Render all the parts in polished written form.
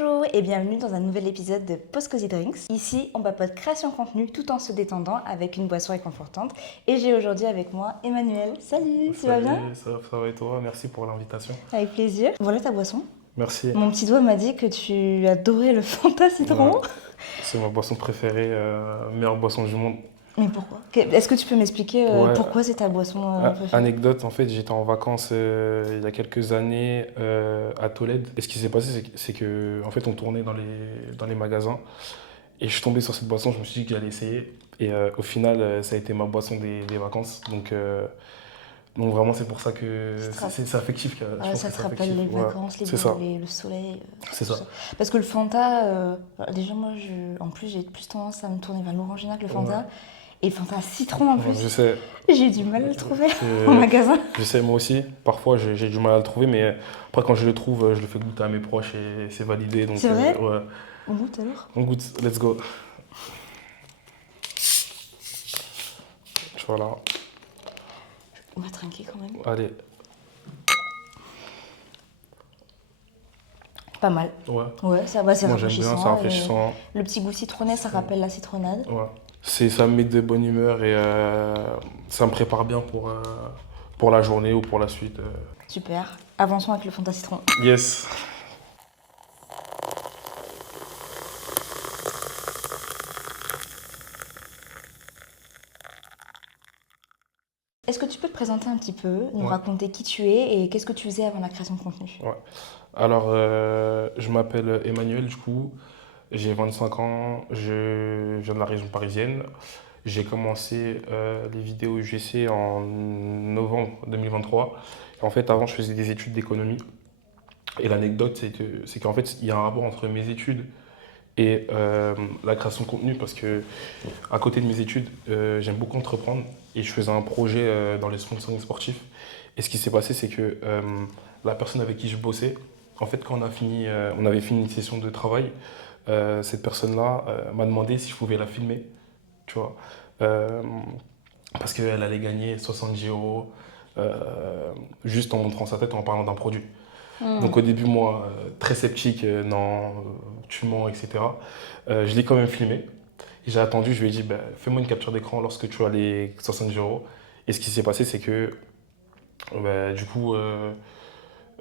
Bonjour et bienvenue dans un nouvel épisode de Pause Cozy Drinks. Ici, on papote création contenu tout en se détendant avec une boisson réconfortante. Et j'ai aujourd'hui avec moi Emmanuel. Salut, tu vas bien? Salut, ça va et toi? Merci pour l'invitation. Avec plaisir. Voilà ta boisson. Merci. Mon petit doigt m'a dit que tu adorais le Fanta citron. Ouais, c'est ma boisson préférée, meilleure boisson du monde. Mais pourquoi? Est-ce que tu peux m'expliquer Ouais, pourquoi c'est ta boisson préférée? anecdote, en fait, j'étais en vacances il y a quelques années à Tolède. Et ce qui s'est passé, c'est que, en fait, on tournait dans les magasins. Et je suis tombé sur cette boisson, je me suis dit que j'allais essayer. Et au final, ça a été ma boisson des vacances. Donc vraiment, c'est pour ça que c'est affectif. Je pense Ça que te c'est rappelle affectif. les Ouais, vacances, c'est ça. le soleil, C'est tout ça. ça. Parce que le Fanta, déjà moi, en plus j'ai plus tendance à me tourner vers l'orangina que le Fanta. Ouais. Et Fanta citron en Ouais, plus, je sais. j'ai eu du mal à le trouver au Euh, magasin. je sais, moi aussi. Parfois, j'ai du mal à le trouver, mais après, quand je le trouve, je le fais goûter à mes proches et c'est validé. Donc, C'est vrai? ouais. On goûte alors? On goûte, let's go. Voilà. On va trinquer quand même. Allez. Pas mal. Ouais. Ouais, ça va, c'est Moi, j'aime bien, c'est rafraîchissant. rafraîchissant. Le petit goût citronné, ça rappelle la citronnade. Ouais. Ça me met de bonne humeur et ça me prépare bien pour la journée ou pour la suite. Super. Avançons avec le Fanta citron. Yes. Est-ce que tu peux te présenter un petit peu, nous Ouais. raconter qui tu es et qu'est-ce que tu faisais avant la création de contenu? Ouais. Alors, je m'appelle Emmanuel, du coup. J'ai 25 ans, je viens de la région parisienne. J'ai commencé les vidéos UGC en novembre 2023. Et en fait, avant, je faisais des études d'économie. Et l'anecdote, c'est qu'en fait, il y a un rapport entre mes études et la création de contenu parce que à côté de mes études, j'aime beaucoup entreprendre et je faisais un projet dans les sponsoring sportifs. Et ce qui s'est passé, c'est que la personne avec qui je bossais, en fait, quand on avait fini une session de travail, cette personne-là m'a demandé si je pouvais la filmer, tu vois. Euh, Parce qu'elle allait gagner 70 euros juste en montrant sa tête, en parlant d'un produit. Donc au début, moi, très sceptique, non, tu mens, etc. Je l'ai quand même filmé. Et j'ai attendu, je lui ai dit, bah, fais-moi une capture d'écran lorsque tu as les 70 euros. Et ce qui s'est passé, c'est que bah, du coup,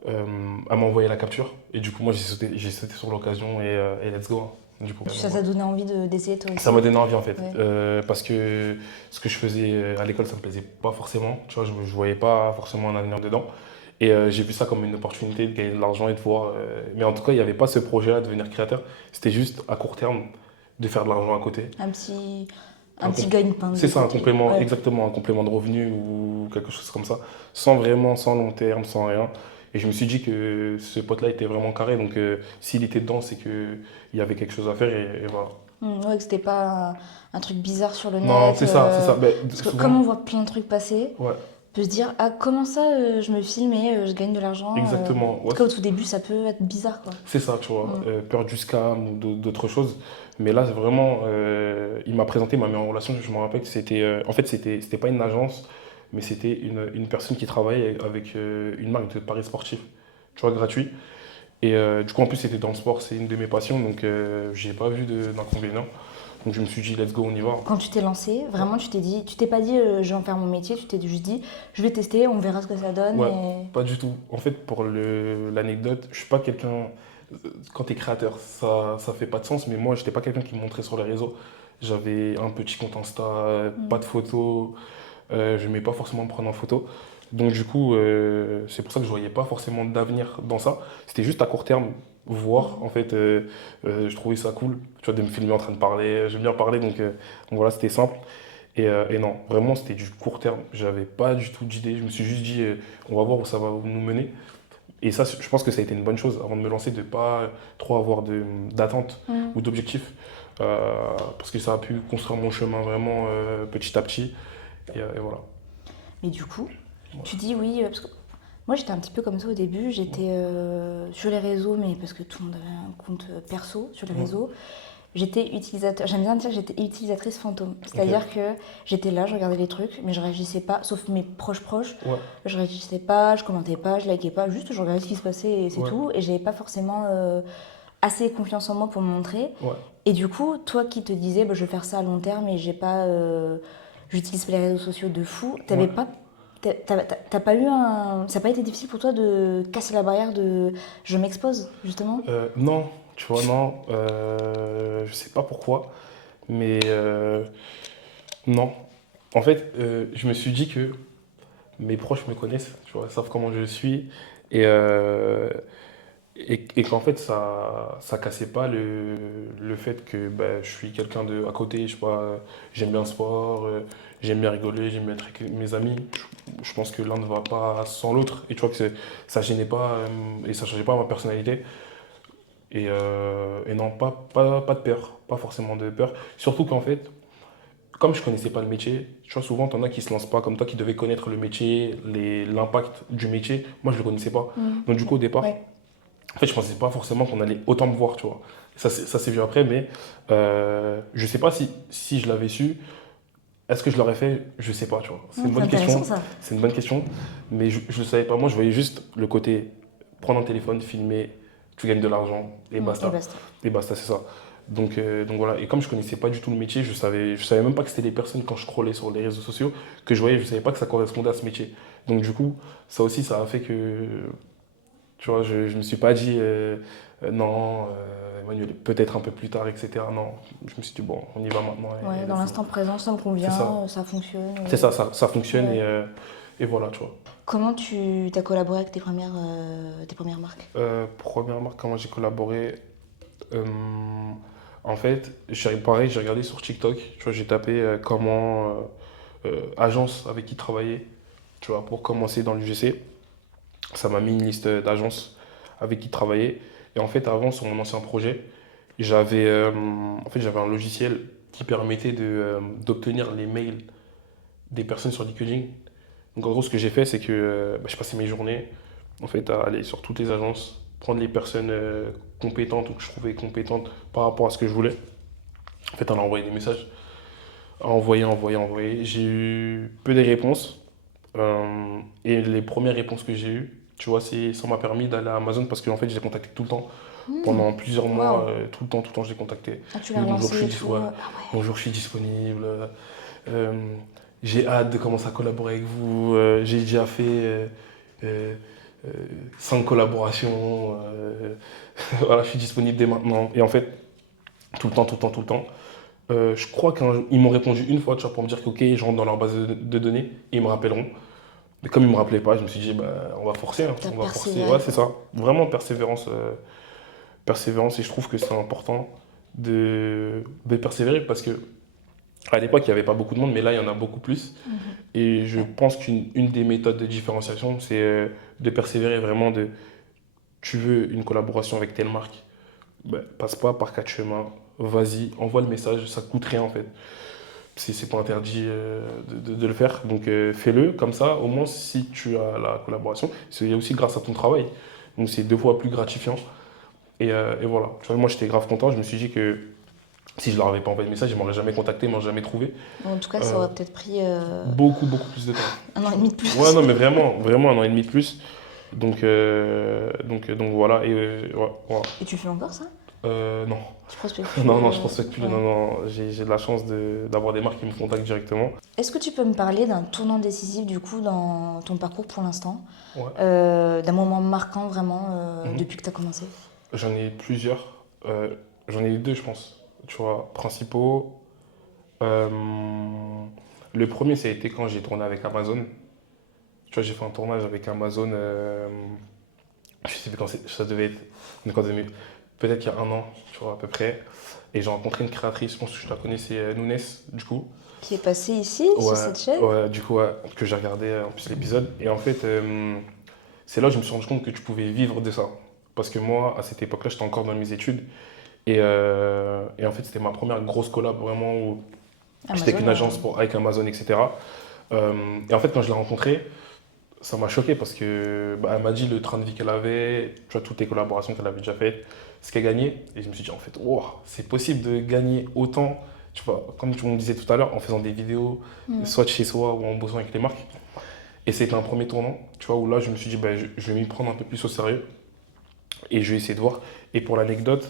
elle m'a envoyé la capture. Et du coup, moi, j'ai sauté sur l'occasion et let's go, hein, du coup. Ça t'a donné envie d'essayer toi aussi? Ça m'a donné envie en fait, Ouais. parce que ce que je faisais à l'école, ça me plaisait pas forcément, tu vois, je voyais pas forcément un avenir dedans. Et j'ai vu ça comme une opportunité de gagner de l'argent et de voir. Mais en tout cas, il n'y avait pas ce projet-là de devenir créateur, c'était juste à court terme de faire de l'argent à côté. Un petit gagne-pain C'est de ça, un côté. complément, Ouais. exactement, un complément de revenu ou quelque chose comme ça, sans long terme, sans rien. Et je me suis dit que ce pote-là était vraiment carré, donc s'il était dedans, c'est qu'il y avait quelque chose à faire et voilà. Ouais, que c'était pas un truc bizarre sur le Non, net. c'est ça, c'est ça. Ben, Parce que comme souvent, on voit plein de trucs passer, ouais, on peut se dire, ah, comment ça, je me filme et je gagne de l'argent. exactement. En Ouais, tout cas, au tout début, ça peut être bizarre, quoi. c'est ça, tu vois. Mm. Peur du scam ou d'autres choses. Mais là, c'est vraiment, il m'a présenté, il m'a mis en relation. Je me rappelle que c'était, en fait, c'était pas une agence, mais c'était une personne qui travaillait avec une marque de paris sportifs, tu vois, gratuit. Et du coup, en plus, c'était dans le sport, c'est une de mes passions, donc j'ai pas vu d'inconvénient. Donc je me suis dit, let's go, on y va. Quand tu t'es lancé, vraiment, tu t'es pas dit, je vais en faire mon métier, tu t'es juste dit, je vais tester, on verra ce que ça donne. Ouais, Et... pas du tout. En fait, pour l'anecdote, je suis pas quelqu'un. Quand tu es créateur, ça fait pas de sens, mais moi, j'étais pas quelqu'un qui me montrait sur les réseaux. J'avais un petit compte Insta, pas de photos, je n'aimais pas forcément me prendre en photo. Donc, du coup, c'est pour ça que je voyais pas forcément d'avenir dans ça. C'était juste à court terme, voir. En fait, je trouvais ça cool, tu vois, de me filmer en train de parler. J'aime bien parler, donc voilà, c'était simple. Et non, vraiment, c'était du court terme. J'avais pas du tout d'idée. Je me suis juste dit, on va voir où ça va nous mener. Et ça, je pense que ça a été une bonne chose avant de me lancer, de pas trop avoir d'attente Mm. ou d'objectif. Parce que ça a pu construire mon chemin vraiment petit à petit. Et voilà. Mais du coup, Ouais. tu dis oui, parce que moi j'étais un petit peu comme ça au début, j'étais sur les réseaux, mais parce que tout le monde avait un compte perso sur les Ouais. réseaux. J'étais utilisateur, j'aime bien dire que j'étais utilisatrice fantôme. C'est-à-dire que j'étais là, je regardais les trucs, mais je réagissais pas, sauf mes proches. Ouais. Je réagissais pas, je commentais pas, je likais pas, juste je regardais ce qui se passait et c'est Ouais. tout. Et j'avais pas forcément assez confiance en moi pour me montrer. Ouais. Et du coup, toi qui te disais, bah, je vais faire ça à long terme et j'ai pas, j'utilise pas les réseaux sociaux de fou, Ouais. t'as pas eu un... Ça n'a pas été difficile pour toi de casser la barrière de je m'expose, justement? Non, tu vois, non. Je sais pas pourquoi, mais non. En fait, je me suis dit que mes proches me connaissent, tu vois, savent comment je suis. Et, et qu'en fait, ça cassait pas le fait que bah, je suis quelqu'un de à côté, je sais pas, j'aime bien le sport, j'aime bien rigoler, j'aime bien être avec mes amis. Je pense que l'un ne va pas sans l'autre. Et tu vois que ça gênait pas et ça changeait pas ma personnalité. Et non, pas de peur, pas forcément de peur. Surtout qu'en fait, comme je connaissais pas le métier, tu vois, souvent, t'en as qui se lancent pas, comme toi, qui devaient connaître le métier, l'impact du métier. Moi, je le connaissais pas. Mm. Donc, du coup, au départ, Ouais. en fait, je pensais pas forcément qu'on allait autant me voir, tu vois. Ça s'est vu après, mais je sais pas si je l'avais su. Est-ce que je l'aurais fait? Je sais pas, tu vois. C'est une C'est bonne intéressant question. ça. C'est une bonne question, mais je le savais pas. Moi, je voyais juste le côté prendre un téléphone, filmer, tu gagnes de l'argent et Et basta. basta. Et basta, c'est ça. Donc voilà. Et comme je connaissais pas du tout le métier, je savais même pas que c'était les personnes quand je scrollais sur les réseaux sociaux que je voyais, je savais pas que ça correspondait à ce métier. Donc du coup, ça aussi, ça a fait que, tu vois, je me suis pas dit non, Emmanuel, peut-être un peu plus tard, etc. Non, je me suis dit bon, on y va maintenant Ouais, et dans let's go. l'instant présent, ça me C'est ça. convient, ça fonctionne. C'est ça, ça fonctionne Ouais. et voilà, tu vois. Comment tu as collaboré avec tes premières marques? Première marque, comment j'ai collaboré. euh, En fait, pareil, j'ai regardé sur TikTok, tu vois, j'ai tapé comment agence avec qui travailler, tu vois, pour commencer dans l'UGC. Ça m'a mis une liste d'agences avec qui travailler. Et en fait, avant, sur mon ancien projet, j'avais un logiciel qui permettait d'obtenir les mails des personnes sur LinkedIn. Donc en gros, ce que j'ai fait, c'est que je passais mes journées en fait, à aller sur toutes les agences, prendre les personnes compétentes ou que je trouvais compétentes par rapport à ce que je voulais. En fait, on a envoyé des messages, envoyé. J'ai eu peu de réponses. Et les premières réponses que j'ai eues, tu vois, ça m'a permis d'aller à Amazon parce que en fait, je les contacté tout le temps. Hmm. Pendant plusieurs mois, Waouh. tout le temps, je les contactais. Ah, tu l'as Oui, bonjour, relancé et tout. ouais, Ah ouais. bonjour, je suis disponible. Euh, j'ai hâte de commencer à collaborer avec vous. J'ai déjà fait euh, euh, 5 collaborations. Voilà, je suis disponible dès maintenant. Et en fait, tout le temps. Je crois qu'ils m'ont répondu une fois, tu vois, pour me dire que ok, je rentre dans leur base de données et ils me rappelleront. Mais comme ils me rappelaient pas, je me suis dit, bah, on va forcer, hein, T'as on va forcer. persévéré Ouais, c'est quoi. ça. Vraiment persévérance, persévérance. Et je trouve que c'est important de persévérer parce que à l'époque, il n'y avait pas beaucoup de monde, mais là, il y en a beaucoup plus. Mhm. Et je Ouais. pense qu'une des méthodes de différenciation, c'est de persévérer vraiment tu veux une collaboration avec telle marque, ben, passe pas par quatre chemins, vas-y, envoie le message, ça coûte rien en fait. C'est pas interdit de le faire, donc fais-le, comme ça, au moins si tu as la collaboration, c'est aussi grâce à ton travail, donc c'est deux fois plus gratifiant. Et voilà, tu vois, moi j'étais grave content, je me suis dit que si je leur avais pas envoyé de message, ils m'auraient jamais contacté, ils m'auraient jamais trouvé. Bon, en tout cas, ça Euh, aurait peut-être pris beaucoup plus de temps. un an et demi de Ouais, plus. non, mais vraiment un an et demi de plus. Donc voilà, et ouais, voilà. Et tu fais encore ça? Non. Tu prospectes plus Non, je pense plus. ouais. Non, non, j'ai de la chance d'avoir des marques qui me contactent directement. Est-ce que tu peux me parler d'un tournant décisif du coup dans ton parcours pour l'instant? Ouais. D'un moment marquant vraiment Mhm. depuis que tu as commencé? J'en ai plusieurs. J'en ai deux, je pense. Tu vois, principaux. Euh, le premier, ça a été quand j'ai tourné avec Amazon. Tu vois, j'ai fait un tournage avec Amazon. Je sais plus quand ça devait être. On est quand peut-être il y a un an, tu vois, à peu près. Et j'ai rencontré une créatrice, je pense que je la connais, c'est Nounes, du coup. Qui est passé ici, sur Ouais, cette chaîne? ouais, du coup, ouais, que j'ai regardé en plus l'épisode. Et en fait, c'est là où je me suis rendu compte que tu pouvais vivre de ça. Parce que moi, à cette époque-là, j'étais encore dans mes études. Et en fait, c'était ma première grosse collab vraiment où j'étais avec Amazon, une agence avec Amazon, etc. Et en fait, quand je l'ai rencontrée, ça m'a choqué parce que bah, elle m'a dit le train de vie qu'elle avait, tu vois, toutes les collaborations qu'elle avait déjà faites, ce qu'elle gagnait. Et je me suis dit, en fait, wow, c'est possible de gagner autant, tu vois, comme tu me disais tout à l'heure, en faisant des vidéos, mm. soit de chez soi ou en bossant avec les marques. Et c'était un premier tournant, tu vois, où là, je me suis dit, bah, je vais m'y prendre un peu plus au sérieux. Et je vais essayer de voir. Et pour l'anecdote,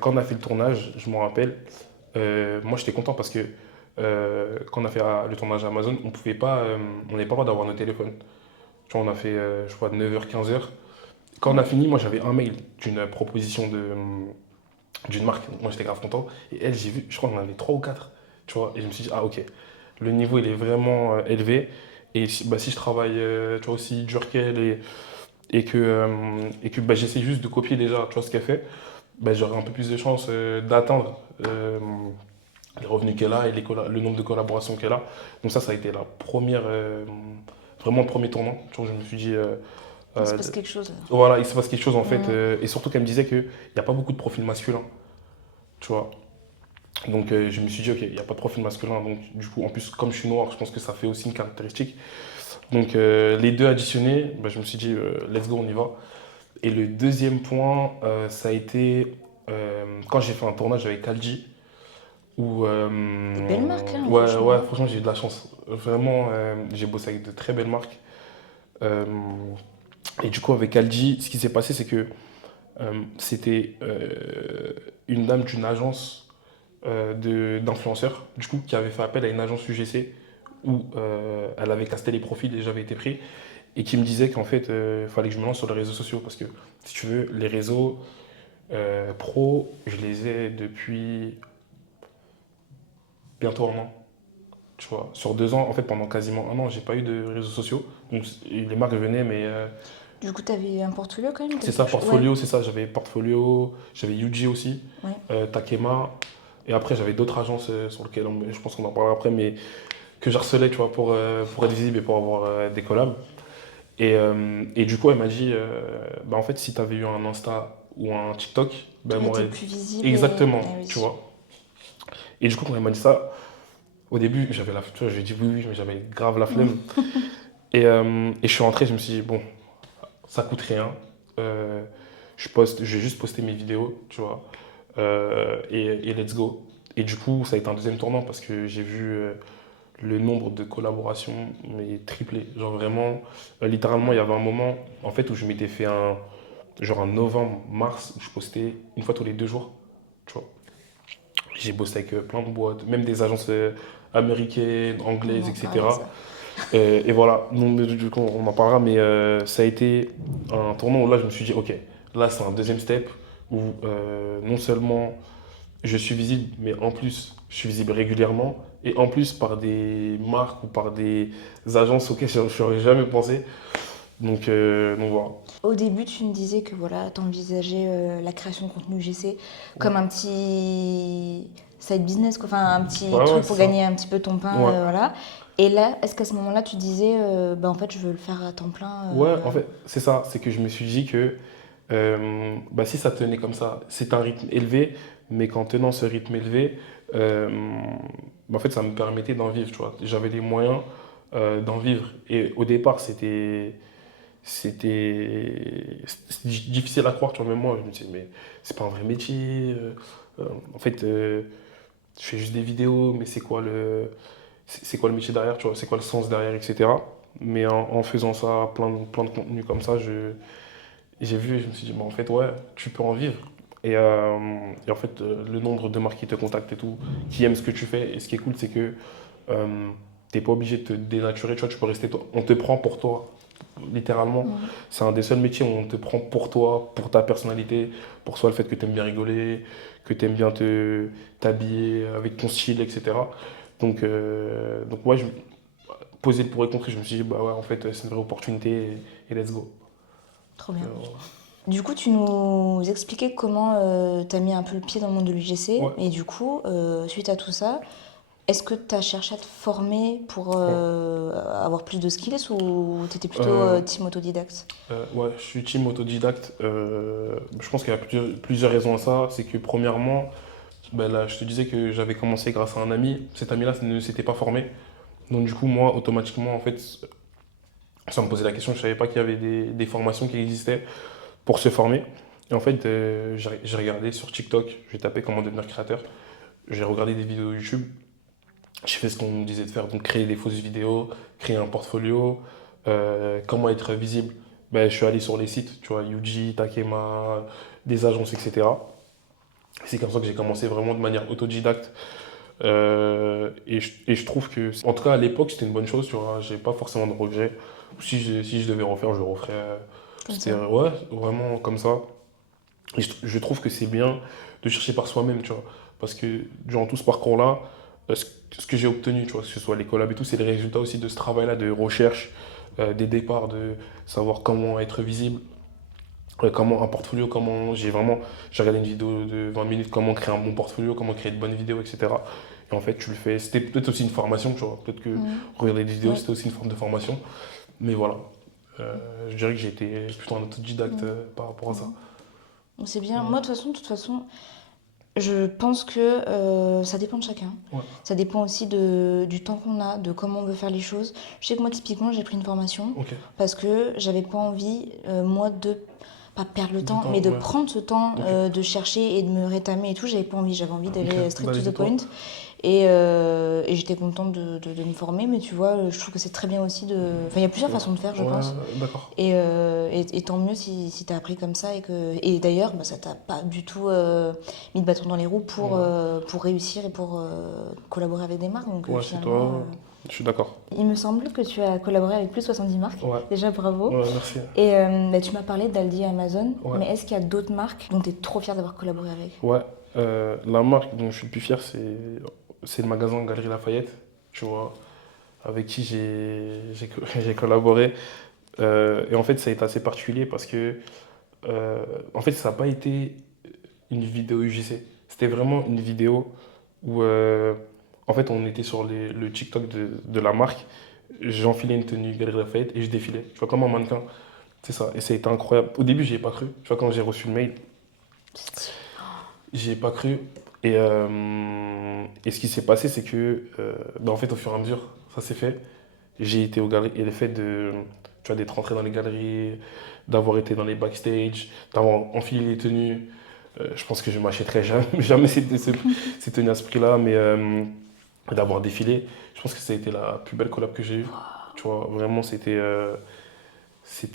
quand on a fait le tournage, je me rappelle, moi j'étais content parce que quand on a fait le tournage à Amazon, on n'avait pas le droit d'avoir nos téléphones. Tu vois, on a fait, je crois, 9h, 15h. Quand on a Ouais. fini, moi j'avais un mail d'une proposition d'une marque. Donc, moi j'étais grave content. Et elle, j'ai vu, je crois qu'on en avait 3 ou 4. Tu vois, et je me suis dit, ah ok, le niveau il est vraiment élevé. Et si je travaille tu vois, aussi dur qu'elle et que bah, j'essaie juste de copier déjà tu vois, ce qu'elle fait, bah, j'aurai un peu plus de chances d'atteindre les revenus qu'elle a et le nombre de collaborations qu'elle a. Donc ça a été la première, vraiment le premier tournant. Tu vois, je me suis dit, Il se euh, passe quelque chose. voilà, il se passe quelque chose en fait. Mm. Et surtout qu'elle me disait qu'il n'y a pas beaucoup de profils masculins. Tu vois. Donc je me suis dit, ok, il n'y a pas de profil masculin. Donc du coup, en plus, comme je suis noir, je pense que ça fait aussi une caractéristique. Donc les deux additionnés, bah, je me suis dit, let's go, on y va. Et le deuxième point, ça a été quand j'ai fait un tournage avec Kalji, où, Des belles marques, hein, ouais, franchement. ouais, Hein. franchement, j'ai eu de la chance. Vraiment, j'ai bossé avec de très belles marques. Euh, et du coup, avec Kalji, ce qui s'est passé, c'est que c'était une dame d'une agence d'influenceurs, du coup, qui avait fait appel à une agence UGC où elle avait casté les profils et j'avais été pris, et qui me disait qu'en fait, il fallait que je me lance sur les réseaux sociaux parce que, si tu veux, les réseaux pro, je les ai depuis bientôt un an. Tu vois, sur 2 ans, en fait, pendant quasiment un an, j'ai pas eu de réseaux sociaux. Donc, les marques venaient, mais Du coup, t'avais un portfolio quand même? c'est T'avais ça, quelque chose. Ouais. portfolio, c'est ça. J'avais portfolio, j'avais Yuji aussi, Ouais. Takema. Et après, j'avais d'autres agences sur lesquelles je pense qu'on en parlera après, mais que j'harcelais, tu vois, pour être visible et pour avoir des collabs. Et du coup, elle m'a dit, bah, en fait, si tu avais eu un Insta ou un TikTok, ben, elle T'aurais été m'aurait... plus visible et. Exactement, Ah tu oui. vois. Et du coup, quand elle m'a dit ça, au début, tu vois, j'ai dit oui, oui, mais j'avais grave la flemme. Et je suis rentré, je me suis dit, bon, ça coûte rien. Euh, je vais juste poster mes vidéos, tu vois. Et let's go. Et du coup, ça a été un deuxième tournant parce que j'ai vu le nombre de collaborations mais triplé. Genre vraiment, littéralement, il y avait un moment en fait où je m'étais fait genre un novembre, mars, où je postais une fois tous les 2 jours, tu vois. J'ai bossé avec plein de boîtes, même des agences américaines, On anglaises, va en parler, etc. ça. Et voilà, donc, du coup, on en parlera, mais ça a été un tournant où là, je me suis dit, ok, là, c'est un deuxième step où non seulement je suis visible, mais en plus, je suis visible régulièrement, et en plus par des marques ou par des agences auxquelles je n'aurais jamais pensé. Donc voilà. Au début, tu me disais que voilà, t'envisageais la création de contenu GC Ouais, comme un petit side business, quoi. Enfin un petit ouais, ouais, truc c'est pour ça. gagner un petit peu ton pain, Ouais. voilà. Et là, est-ce qu'à ce moment-là, tu disais, bah en fait, je veux le faire à temps plein Ouais, en fait, c'est ça. C'est que je me suis dit que bah, si ça tenait comme ça, c'est un rythme élevé, mais qu'en tenant ce rythme élevé, euh, bah, en fait, ça me permettait d'en vivre, tu vois. J'avais les moyens d'en vivre. Et au départ, c'était difficile à croire, tu vois. Même moi, je me disais, mais c'est pas un vrai métier. Euh, en fait, je fais juste des vidéos, mais c'est quoi le métier derrière, tu vois, c'est quoi le sens derrière, etc. Mais en faisant ça, plein de contenus comme ça, j'ai vu et je me suis dit, bah, en fait, ouais, tu peux en vivre. Et en fait, le nombre de marques qui te contactent et tout, qui aiment ce que tu fais, et ce qui est cool, c'est que t'es pas obligé de te dénaturer, tu vois, tu peux rester toi. On te prend pour toi, littéralement. Mm. C'est un des seuls métiers où on te prend pour toi, pour ta personnalité, pour soit le fait que tu aimes bien rigoler, que tu aimes bien t'habiller avec ton style, etc. Donc ouais, poser le pour et contre, et je me suis dit, bah ouais, en fait, c'est une vraie opportunité et let's go. Trop bien. Voilà. Du coup, tu nous expliquais comment tu as mis un peu le pied dans le monde de l'UGC. Ouais, Et du coup, suite à tout ça, est-ce que tu as cherché à te former pour ouais. avoir plus de skills ou tu étais plutôt Euh, team autodidacte? ouais, je suis team autodidacte. Je pense qu'il y a plusieurs raisons à ça. C'est que premièrement, ben là, je te disais que j'avais commencé grâce à un ami. Cet ami-là ne s'était pas formé. Donc du coup, moi, automatiquement, en fait, sans me poser la question, je savais pas qu'il y avait des formations qui existaient pour se former. Et en fait, j'ai regardé sur TikTok, j'ai tapé comment devenir créateur. J'ai regardé des vidéos YouTube. J'ai fait ce qu'on me disait de faire, donc créer des fausses vidéos, créer un portfolio, comment être visible ben, je suis allé sur les sites, tu vois, Yuji, Takema, des agences, etc. C'est comme ça que j'ai commencé vraiment de manière autodidacte. Et je trouve que, en tout cas à l'époque, c'était une bonne chose, tu vois. J'ai pas forcément de regrets. Si je devais refaire, je le referais. Comme C'était ça. ouais, vraiment comme ça. Et je trouve que c'est bien de chercher par soi-même, tu vois. Parce que durant tout ce parcours-là, ce que j'ai obtenu, tu vois, que ce soit les collabs et tout, c'est le résultat aussi de ce travail-là de recherche, des départs, de savoir comment être visible, comment un portfolio, j'ai regardé une vidéo de 20 minutes, comment créer un bon portfolio, comment créer de bonnes vidéos, etc. Et en fait, tu le fais, c'était peut-être aussi une formation, tu vois, peut-être que Mhm. regarder des vidéos, Ouais. c'était aussi une forme de formation. Mais voilà. Je dirais que j'ai été plutôt un autodidacte Mhm. par rapport à ça. Mhm. Donc, c'est bien. Ouais. Moi, de toute façon, je pense que ça dépend de chacun. Ouais. Ça dépend aussi du temps qu'on a, de comment on veut faire les choses. Je sais que moi, typiquement, j'ai pris une formation Ok. parce que j'avais pas envie, moi, de pas perdre le Du temps, temps, mais de ouais. prendre ce temps Ok. de chercher et de me rétamer et tout. J'avais pas envie. J'avais envie Ok. d'aller straight to D'aller the chez toi. point. Et j'étais contente de me former. Mais tu vois, je trouve que c'est très bien aussi de. Enfin, il y a plusieurs façons de faire, je Ouais, pense. d'accord. Et tant mieux si t'as appris comme ça et d'ailleurs bah, ça t'a pas du tout mis de bâton dans les roues Ouais. pour réussir et pour collaborer avec des marques. Donc Ouais, c'est finalement, toi. Je suis d'accord. il me semble que tu as collaboré avec plus de 70 marques. Ouais. Déjà bravo. Ouais, merci. Et bah, tu m'as parlé d'Aldi et Amazon, Ouais. mais est-ce qu'il y a d'autres marques dont tu es trop fier d'avoir collaboré avec? Ouais. La marque dont je suis le plus fier, c'est le magasin Galerie Lafayette, tu vois, avec qui j'ai collaboré. Et en fait, ça a été assez particulier parce que, en fait, ça n'a pas été une vidéo UGC. C'était vraiment une vidéo où, en fait, on était sur le TikTok de la marque. J'enfilais une tenue Galerie Lafayette et je défilais. Tu vois, comme un mannequin. C'est ça. Et ça a été incroyable. Au début, j'y ai pas cru. Tu vois, quand j'ai reçu le mail, j'y ai pas cru. Et ce qui s'est passé, c'est que, bah, en fait, au fur et à mesure, ça s'est fait. J'ai été aux galeries. Et le fait tu vois, d'être rentré dans les galeries, d'avoir été dans les backstage, d'avoir enfilé les tenues, je pense que je m'achèterai jamais, jamais ces tenues à ce prix-là, mais d'avoir défilé, je pense que ça a été la plus belle collab que j'ai eue. Tu vois, vraiment, c'était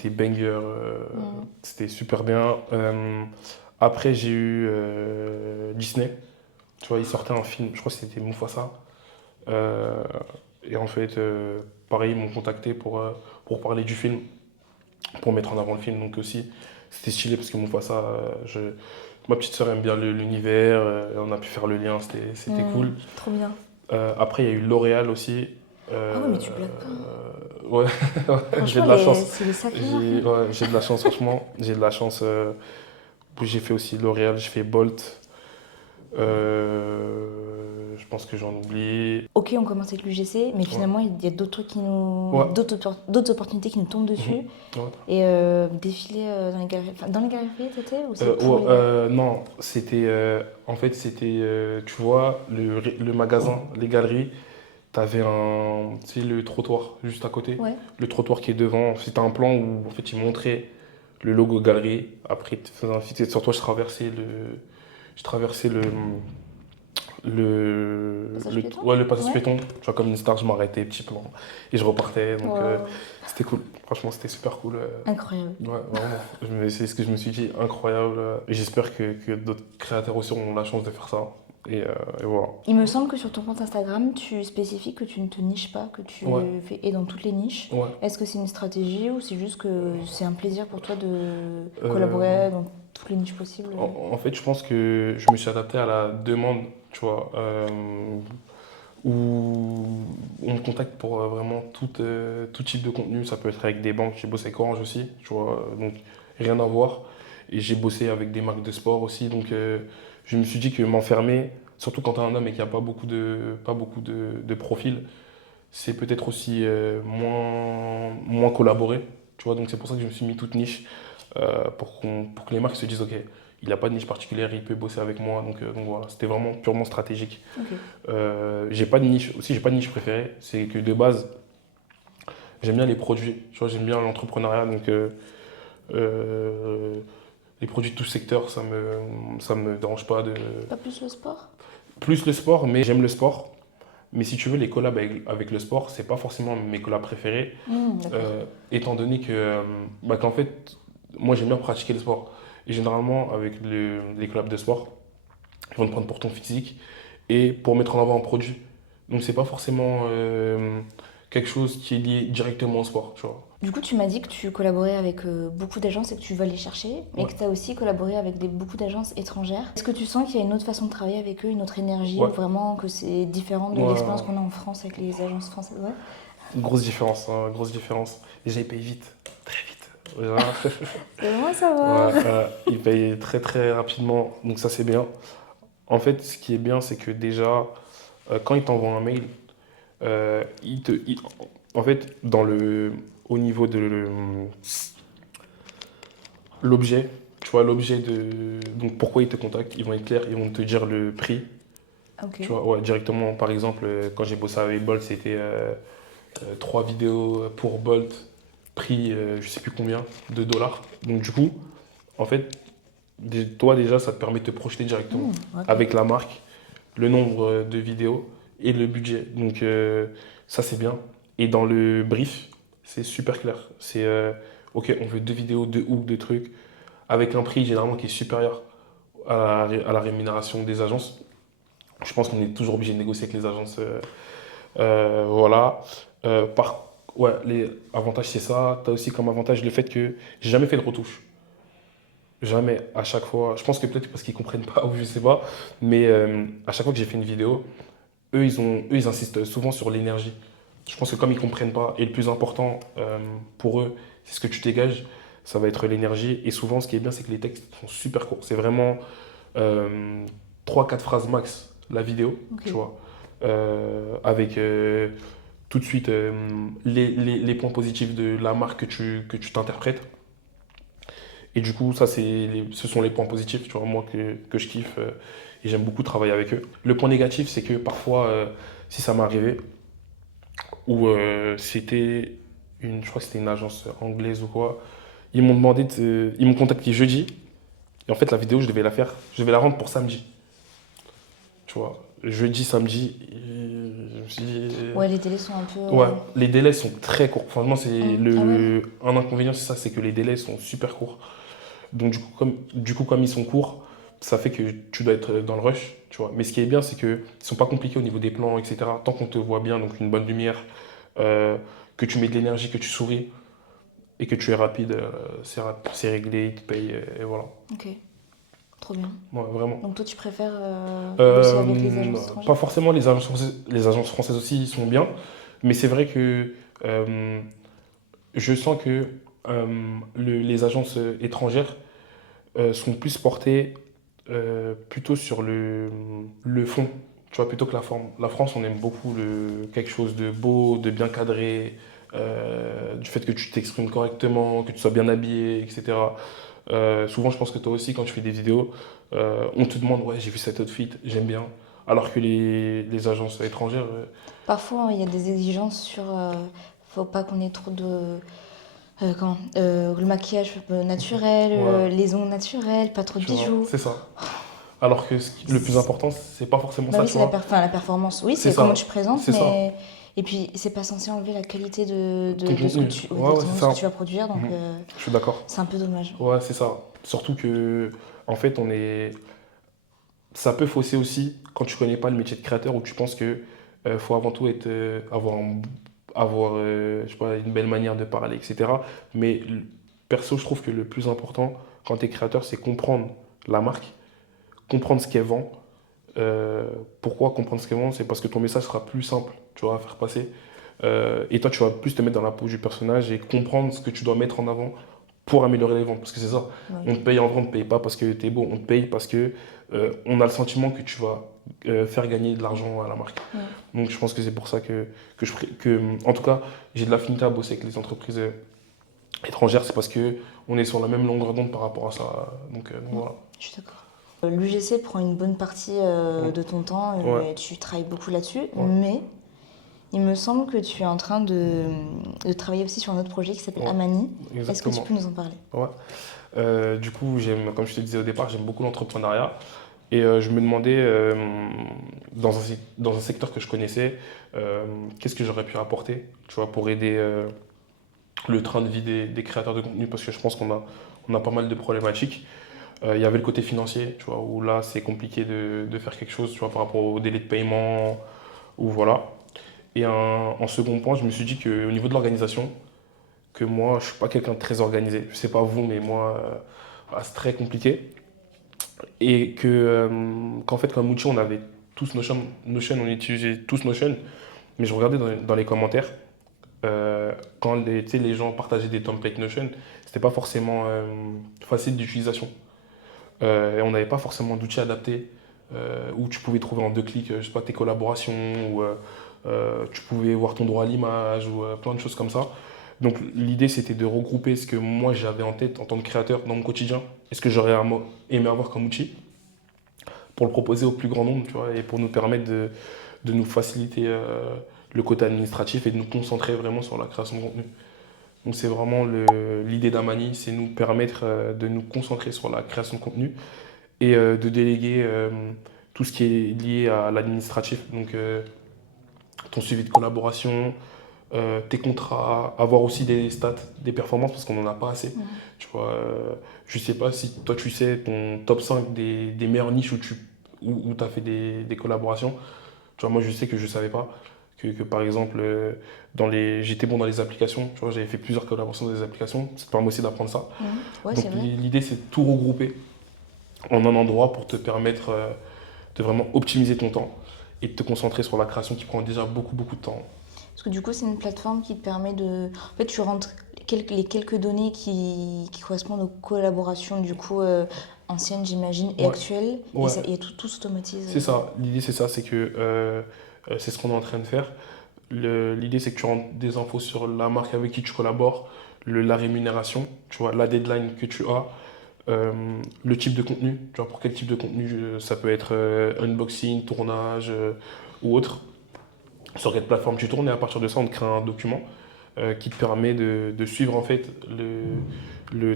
banger, Mm. c'était super bien. Après, j'ai eu Disney. Tu vois, ils sortaient un film, je crois que c'était Mufasa. Euh, et en fait, pareil, ils m'ont contacté pour parler du film, pour mettre en avant le film. Donc aussi, c'était stylé parce que Mufasa, ma petite sœur aime bien l'univers, on a pu faire le lien, c'était Mm. cool. Trop bien. Après, il y a eu L'Oréal aussi. Ah ouais, Euh, mais tu blagues pas, hein. ouais, j'ai Franchement, de la chance. c'est des sacrées marques, J'ai hein. ouais, j'ai de la chance, franchement. J'ai de la chance. J'ai fait aussi L'Oréal, j'ai fait Bolt. Je pense que j'en oublie. Ok, on commence avec l'UGC, mais Ouais. finalement, il y a d'autres trucs Ouais. d'autres opportunités qui nous tombent Mhm. dessus. Ouais. Et défiler dans les galeries. Enfin, dans les galeries Lafayette, c'était ou c'est pour Ouais, les galeries? non, en fait, c'était, tu vois, le magasin, les galeries, t'avais tu sais, le trottoir juste à côté. Ouais. Le trottoir qui est devant, c'était un plan où, en fait, ils montraient le logo galerie. Après, tu faisais un fit. Sur toi, Passage piéton? ouais, le passage Ouais. piéton. Tu vois, comme une star, je m'arrêtais, petit plan. Et je repartais. Donc, Waouh. c'était cool. Franchement, c'était super cool. Incroyable. Ouais, vraiment. C'est ce que je me suis dit, incroyable. Et j'espère que d'autres créateurs aussi auront la chance de faire ça. Et voilà. Il me semble que sur ton compte Instagram, tu spécifies que tu ne te niches pas, que tu Ouais, fais et dans toutes les niches. ouais. Est-ce que c'est une stratégie ou c'est juste que c'est un plaisir pour toi de Euh, collaborer dans toutes les niches possibles? en fait, je pense que je me suis adapté à la demande, tu vois, où on me contacte pour vraiment tout type de contenu. Ça peut être avec des banques. J'ai bossé avec Orange aussi, tu vois, donc rien à voir. Et j'ai bossé avec des marques de sport aussi. Donc, je me suis dit que m'enfermer, surtout quand tu es un homme et qu'il n'y a pas beaucoup de profils, c'est peut-être aussi moins collaboré. Tu vois, donc c'est pour ça que je me suis mis toute niche pour que les marques se disent, OK, il n'a pas de niche particulière, il peut bosser avec moi. Donc voilà, c'était vraiment purement stratégique. Ok. J'ai pas de niche, aussi j'ai pas de niche préférée. C'est que de base, j'aime bien les produits. Tu vois, j'aime bien l'entrepreneuriat. Donc euh, les produits de tout secteur, ça me dérange pas de. Pas plus le sport? Plus le sport, mais j'aime le sport. Mais si tu veux, les collabs avec le sport, c'est pas forcément mes collabs préférés, D'accord. étant donné que, bah, qu'en fait, moi j'aime bien pratiquer le sport. Et généralement, avec les collabs de sport, ils vont te prendre pour ton physique et pour mettre en avant un produit. Donc c'est pas forcément quelque chose qui est lié directement au sport, tu vois. Du coup, tu m'as dit que tu collaborais avec beaucoup d'agences et que tu vas les chercher, mais Ouais, que tu as aussi collaboré avec beaucoup d'agences étrangères. Est-ce que tu sens qu'il y a une autre façon de travailler avec eux, une autre énergie, ou ouais, vraiment que c'est différent de l'expérience ouais. qu'on a en France avec les agences françaises? Ouais. Grosse différence, hein, grosse différence. Déjà, ils payent vite, très vite. Voilà. C'est bon à savoir. Ouais, ils payent très très rapidement, donc ça c'est bien. En fait, ce qui est bien, c'est que déjà, quand ils t'envoient un mail, en fait, au niveau de l'objet, tu vois, l'objet donc pourquoi ils te contactent, ils vont être clairs, ils vont te dire le prix, Ok. tu vois, ouais, directement. Par exemple, quand j'ai bossé avec Bolt, c'était 3 vidéos pour Bolt, prix, je sais plus combien, de dollars. Donc du coup, en fait, toi déjà, ça te permet de te projeter directement Ok. avec la marque, le nombre de vidéos et le budget. Donc ça, c'est bien. Et dans le brief, c'est super clair. C'est OK, on veut 2 vidéos, 2 hooks, 2 trucs, avec un prix généralement qui est supérieur à la rémunération des agences. Je pense qu'on est toujours obligé de négocier avec les agences. Voilà. Ouais, les avantages, c'est ça. Tu as aussi comme avantage le fait que j'ai jamais fait de retouche. Jamais, à chaque fois. Je pense que peut-être parce qu'ils comprennent pas ou je sais pas. Mais à chaque fois que j'ai fait une vidéo, eux, ils insistent souvent sur l'énergie. Je pense que comme ils comprennent pas, et le plus important pour eux, c'est ce que tu dégages, ça va être l'énergie. Et souvent, ce qui est bien, c'est que les textes sont super courts. C'est vraiment euh, 3-4 phrases max la vidéo, Ok. tu vois. Avec tout de suite les points positifs de la marque que tu t'interprètes. Et du coup, ça, ce sont les points positifs, tu vois, moi, que je kiffe et j'aime beaucoup travailler avec eux. Le point négatif, c'est que parfois, si ça m'est arrivé, ou je crois que c'était une agence anglaise ou quoi, ils m'ont contacté jeudi, et en fait, la vidéo, je devais la rendre pour samedi, tu vois. Jeudi, samedi, et je me suis dit, Ouais, les délais sont un peu. ouais, les délais sont très courts. Franchement, Ah ouais? un inconvénient, c'est ça, c'est que les délais sont super courts. Donc du coup, comme ils sont courts, ça fait que tu dois être dans le rush, tu vois. Mais ce qui est bien, c'est qu'ils ne sont pas compliqués au niveau des plans, etc. Tant qu'on te voit bien, donc une bonne lumière, euh, que tu mets de l'énergie, que tu souris et que tu es rapide, c'est réglé, ils te payent, et voilà. Ok. Trop bien. Ouais, vraiment. Donc toi, tu préfères bosser avec les Euh, agences étrangères? Pas forcément les agences françaises aussi sont bien, mais c'est vrai que euh, je sens que les agences étrangères sont plus portés plutôt sur le fond, tu vois, plutôt que la forme. La France, on aime beaucoup quelque chose de beau, de bien cadré, du fait que tu t'exprimes correctement, que tu sois bien habillé, etc. Souvent, je pense que toi aussi, quand tu fais des vidéos, on te demande, ouais, j'ai vu cet outfit, j'aime bien. Alors que les agences étrangères, Parfois, il y a des exigences sur. Faut pas qu'on ait trop de. Le maquillage naturel, ouais, les ongles naturels, pas trop de tu vois, bijoux. c'est ça. Alors que le plus important, c'est pas forcément Bah ça, oui, tu c'est vois. la performance. Oui, C'est c'est comment tu ça, présentes, c'est ça. mais. Et puis, c'est pas censé enlever la qualité Ton de ce que contenu, tu. ouais, ouais, c'est Exactement, ce que ça. tu vas produire, donc Mhm. Je suis d'accord. c'est un peu dommage. Ouais, c'est ça. Surtout que, en fait, ça peut fausser aussi quand tu connais pas le métier de créateur où tu penses que faut avant tout avoir je sais pas, une belle manière de parler, etc. Mais perso, je trouve que le plus important quand tu es créateur, c'est comprendre la marque, comprendre ce qu'elle vend. Pourquoi comprendre ce qu'elle vend? C'est parce que ton message sera plus simple, tu vois, à faire passer. Et toi, tu vas plus te mettre dans la peau du personnage et comprendre ce que tu dois mettre en avant pour améliorer les ventes. Parce que c'est ça. Bah oui. On te paye en vrai, on ne te paye pas parce que tu es beau, on te paye parce que on a le sentiment que tu vas faire gagner de l'argent à la marque. Ouais. Donc je pense que c'est pour ça en tout cas, j'ai de l'affinité à bosser avec les entreprises étrangères. C'est parce que on est sur la même longueur d'onde par rapport à ça. Donc Mm, voilà. je suis d'accord. L'UGC prend une bonne partie Mm. de ton temps Ouais, et tu travailles beaucoup là-dessus, ouais, mais il me semble que tu es en train de travailler aussi sur un autre projet qui s'appelle ouais, Amani. Est-ce que tu exactement. peux nous en parler? Ouais. Du coup, comme je te disais au départ, j'aime beaucoup l'entrepreneuriat. Et je me demandais, dans un secteur que je connaissais, qu'est-ce que j'aurais pu apporter, tu vois, pour aider le train de vie des créateurs de contenu, parce que je pense qu'on a pas mal de problématiques. Il y avait le côté financier, tu vois, où là, c'est compliqué de faire quelque chose, tu vois, par rapport au délai de paiement, ou voilà. Et en second point, je me suis dit qu'au niveau de l'organisation, que moi, je suis pas quelqu'un de très organisé. Je sais pas vous, mais moi, c'est très compliqué. Et qu'en fait, comme outil, on avait tous Notion, on utilisait tous Notion, mais je regardais dans les commentaires, quand tu sais, les gens partageaient des templates Notion, c'était pas forcément facile d'utilisation. Et on n'avait pas forcément d'outils adaptés où tu pouvais trouver en 2 clics, je sais pas, tes collaborations, ou tu pouvais voir ton droit à l'image, ou plein de choses comme ça. Donc l'idée, c'était de regrouper ce que moi j'avais en tête en tant que créateur dans mon quotidien et ce que j'aurais aimé avoir comme outil pour le proposer au plus grand nombre, tu vois, et pour nous permettre de nous faciliter le côté administratif et de nous concentrer vraiment sur la création de contenu. Donc c'est vraiment l'idée d'Amani, c'est nous permettre de nous concentrer sur la création de contenu et de déléguer tout ce qui est lié à l'administratif. Donc ton suivi de collaboration, tes contrats, avoir aussi des stats, des performances parce qu'on n'en a pas assez. Ouais. Tu vois, je sais pas si toi tu sais ton top 5 des meilleures niches où tu as fait des collaborations. Tu vois, moi je sais que je savais pas. Que par exemple, j'étais bon dans les applications. Tu vois, j'avais fait plusieurs collaborations dans des applications. Ça te permet aussi d'apprendre ça. Ouais, Donc c'est vrai. l'idée c'est de tout regrouper en un endroit pour te permettre de vraiment optimiser ton temps et de te concentrer sur la création qui prend déjà beaucoup, beaucoup de temps. Parce que du coup, c'est une plateforme qui te permet de. En fait, tu rentres les quelques données qui correspondent aux collaborations, du coup, anciennes, j'imagine, et Ouais, actuelles, et, ouais, et tout s'automatise. c'est ça. L'idée c'est ça, c'est que c'est ce qu'on est en train de faire. L'idée c'est que tu rentres des infos sur la marque avec qui tu collabores, la rémunération, tu vois, la deadline que tu as, le type de contenu, tu vois, pour quel type de contenu ça peut être unboxing, tournage ou autre. Sur quelle plateforme tu tournes et à partir de ça, on te crée un document qui te permet de suivre en fait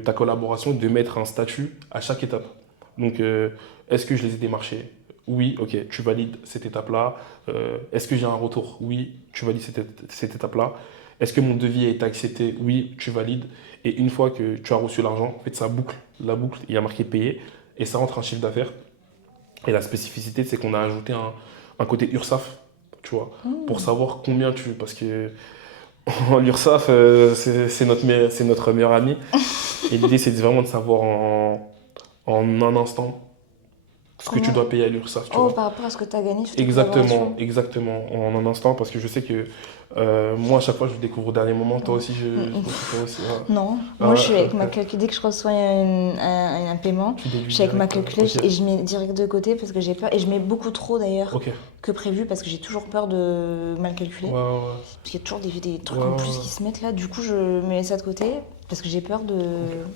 ta collaboration et de mettre un statut à chaque étape. Donc, est-ce que je les ai démarchés? Oui, ok, tu valides cette étape-là. Est-ce que j'ai un retour? Oui, tu valides cette étape-là. Est-ce que mon devis a été accepté? Oui, tu valides. Et une fois que tu as reçu l'argent, en fait, ça boucle. La boucle, il y a marqué payé et ça rentre un chiffre d'affaires. Et la spécificité, c'est qu'on a ajouté un côté URSAF, tu vois, pour Mmh. savoir combien tu... Parce que l'URSSAF, c'est notre meilleur ami. Et l'idée, c'est vraiment de savoir en un instant ce que tu Combien? dois payer à l'URSSAF, tu Oh, vois. par rapport à ce que tu as gagné sur tes Exactement, collaborations? exactement, en un instant, parce que je sais que moi, à chaque fois, je le découvre au dernier moment. Toi Ouais. aussi, je pense que toi aussi. Ouais. Non, Ah moi je ouais, suis avec ma calculette. Dès que je reçois un paiement, tu je déduis suis avec ma direct. Ok, calculette et je mets direct de côté parce que j'ai peur. Et je mets beaucoup trop d'ailleurs ok. que prévu parce que j'ai toujours peur de mal Ouais, calculer. ouais, Parce qu'il y a toujours des ouais, trucs ouais, en plus ouais. qui se mettent là. Du coup, je mets ça de côté parce que j'ai peur de. Ok,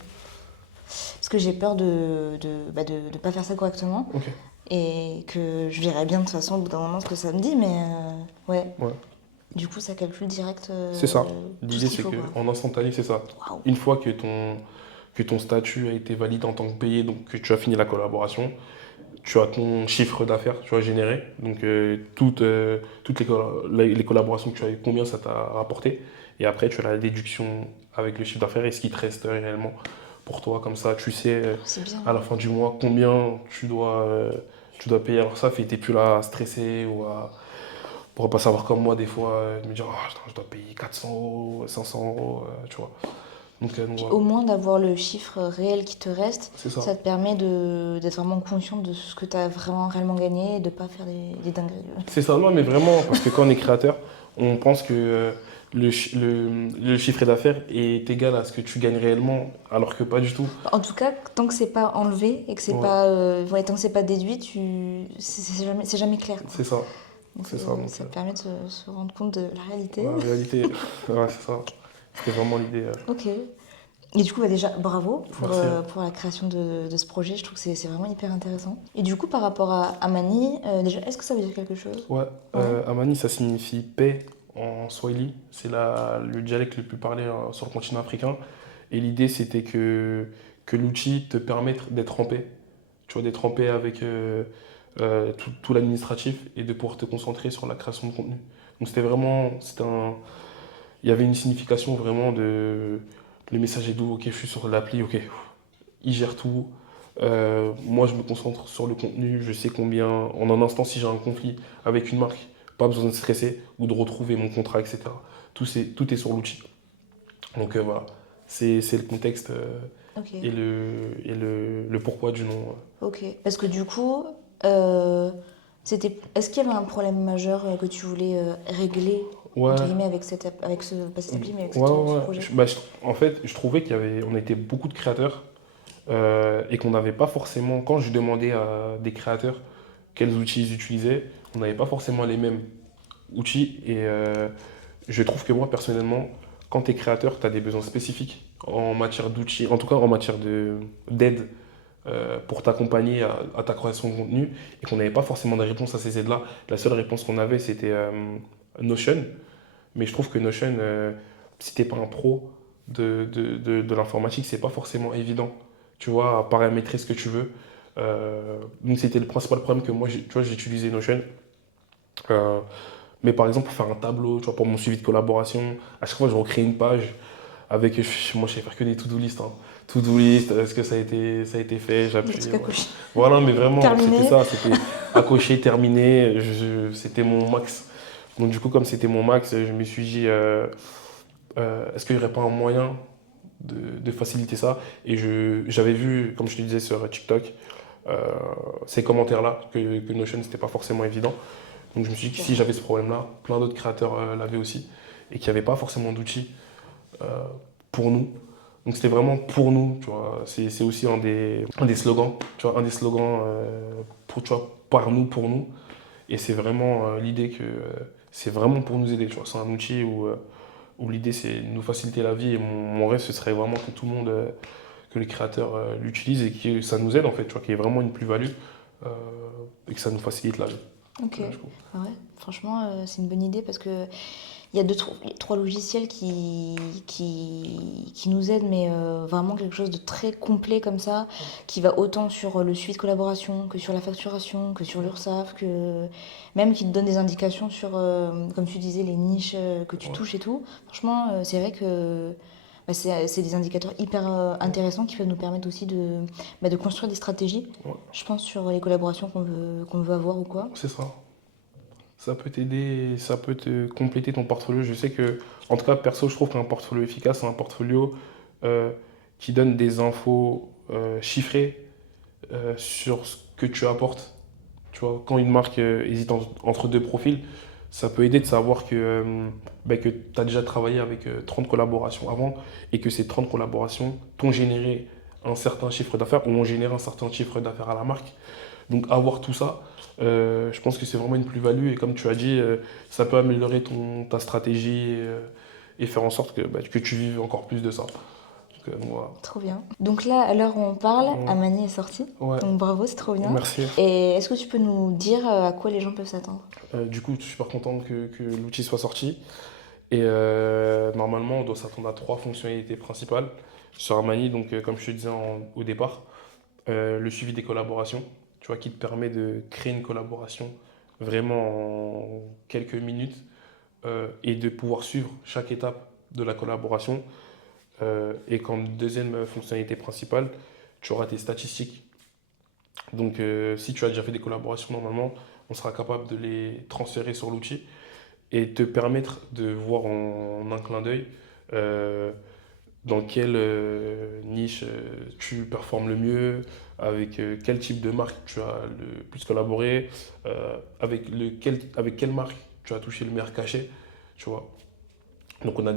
Parce que j'ai peur de pas faire ça correctement. ok, Et que je verrai bien de toute façon au bout d'un moment ce que ça me dit. Mais ouais, ouais. du coup, ça calcule direct C'est ça. tout ce L'idée, qu'il c'est faut, quoi. qu'en instantané, c'est ça. Waouh! Une fois que ton statut a été validé en tant que payé, donc que tu as fini la collaboration, tu as ton chiffre d'affaires, tu as généré. Donc, toutes les collaborations que tu as eues, combien ça t'a rapporté. Et après, tu as la déduction avec le chiffre d'affaires et ce qui te reste réellement pour toi. Comme ça, tu sais C'est bien. à la fin du mois combien tu dois payer. Alors ça, fait t'es plus là à stresser ou à pour pas savoir comme moi, des fois, me dire, oh, putain, je dois payer 400 euros, 500 euros, tu vois. Donc Puis voilà, au moins d'avoir le chiffre réel qui te reste, c'est ça. ça te permet d'être vraiment conscient de ce que tu as vraiment réellement gagné et de pas faire des dingueries. C'est ça, non, mais vraiment, parce que quand on est créateur, on pense que le chiffre d'affaires est égal à ce que tu gagnes réellement, alors que pas du tout. En tout cas, tant que c'est pas enlevé et que c'est Ouais, pas, ouais, tant que c'est pas déduit, c'est jamais clair, quoi. c'est ça, Donc c'est ça. Donc, ça te permet de se rendre compte de la réalité. la réalité, ouais, c'est ça. C'était vraiment l'idée. Ok. Et du coup, bah déjà, bravo Merci. pour la création de ce projet. Je trouve que c'est vraiment hyper intéressant. Et du coup, par rapport à Mani, déjà, est-ce que ça veut dire quelque chose? Ouais, Ouais. Amani, ça signifie paix en Swahili. C'est le dialecte le plus parlé sur le continent africain. Et l'idée, c'était que l'outil te permette d'être en paix. tu vois, d'être en paix avec tout l'administratif et de pouvoir te concentrer sur la création de contenu. Donc c'était vraiment, il y avait une signification vraiment de, le message est doux, ok, je suis sur l'appli, ok, il gère tout. Moi, je me concentre sur le contenu, je sais combien, en un instant, si j'ai un conflit avec une marque, pas besoin de stresser ou de retrouver mon contrat, etc. Tout est sur l'outil. Donc voilà, c'est le contexte Ok. le pourquoi du nom. Ok. Parce que du coup, euh, est-ce qu'il y avait un problème majeur que tu voulais régler, entre Ouais, guillemets, avec pas cette appli, mais avec ouais. ce Ouais. projet? En fait, je trouvais on était beaucoup de créateurs et qu'on n'avait pas forcément, quand je demandais à des créateurs quels outils ils utilisaient, on n'avait pas forcément les mêmes outils. Et je trouve que moi, personnellement, quand tu es créateur, tu as des besoins spécifiques en matière d'outils, en tout cas en matière d'aide pour t'accompagner à ta création de contenu et qu'on n'avait pas forcément de réponse à ces aides-là. La seule réponse qu'on avait, c'était Notion. Mais je trouve que Notion, si t'es pas un pro de l'informatique, c'est pas forcément évident, tu vois, à paramétrer ce que tu veux. Donc c'était le principal problème que moi, tu vois, j'utilisais Notion. Euh, mais par exemple, pour faire un tableau, tu vois, pour mon suivi de collaboration, à chaque fois, je recrée une page avec, moi, je sais faire que des to-do list. Hein. To-do list, est-ce que ça a été fait, Des j'appuie. trucs à cocher. Voilà, mais vraiment, c'était Terminé. ça, c'était à cocher, terminé, c'était mon max. Donc du coup, comme c'était mon max, je me suis dit, est-ce qu'il n'y aurait pas un moyen de faciliter ça? Et j'avais vu, comme je te disais sur TikTok, euh, ces commentaires-là, que Notion, c'était pas forcément évident. Donc je me suis dit que si Ok. j'avais ce problème-là, plein d'autres créateurs l'avaient aussi, et qu'il n'y avait pas forcément d'outils euh, pour nous. Donc c'était vraiment pour nous, tu vois. C'est aussi un des slogans, tu vois, un des slogans tu vois, par nous, pour nous. Et c'est vraiment l'idée que c'est vraiment pour nous aider, tu vois. C'est un outil où l'idée c'est de nous faciliter la vie et mon rêve ce serait vraiment que tout le monde, que les créateurs l'utilisent et que ça nous aide en fait, tu vois, qu'il y ait vraiment une plus-value euh, et que ça nous facilite la vie. Ok. Je trouve. Ah ouais, franchement, c'est une bonne idée parce que il y a trois logiciels qui nous aident, mais vraiment quelque chose de très complet comme ça, qui va autant sur le suivi de collaboration que sur la facturation, que sur l'URSSAF, que même qui te donne des indications sur, comme tu disais, les niches que tu Ouais, touches et tout. Franchement, c'est vrai que bah, c'est des indicateurs hyper ouais, intéressants qui peuvent nous permettre aussi de construire des stratégies, ouais. je pense, sur les collaborations qu'on veut avoir ou quoi. C'est ça. Ça peut t'aider, ça peut te compléter ton portfolio. Je sais que, en tout cas, perso, je trouve qu'un portfolio efficace, c'est un portfolio euh, qui donne des infos chiffrées sur ce que tu apportes. Tu vois, quand une marque hésite entre deux profils, ça peut aider de savoir que tu as déjà travaillé avec 30 collaborations avant et que ces 30 collaborations t'ont généré un certain chiffre d'affaires ou ont généré un certain chiffre d'affaires à la marque. Donc avoir tout ça, je pense que c'est vraiment une plus-value et comme tu as dit, ça peut améliorer ta stratégie et faire en sorte que tu vives encore plus de ça. Donc, voilà. Trop bien. Donc là, à l'heure où on parle, Ouais, Amani est sortie. ouais, Donc bravo, c'est trop bien. merci. Et est-ce que tu peux nous dire à quoi les gens peuvent s'attendre? Du coup, je suis super content que l'outil soit sorti. Et normalement, on doit s'attendre à trois fonctionnalités principales sur Armani. Donc, comme je te disais au départ, le suivi des collaborations, tu vois, qui te permet de créer une collaboration vraiment en quelques minutes et de pouvoir suivre chaque étape de la collaboration. Et comme deuxième fonctionnalité principale, tu auras tes statistiques. Donc, si tu as déjà fait des collaborations, normalement, on sera capable de les transférer sur l'outil et te permettre de voir en un clin d'œil euh, dans quelle niche tu performes le mieux, avec quel type de marque tu as le plus collaboré, avec quelle marque tu as touché le meilleur cachet, tu vois. Donc on a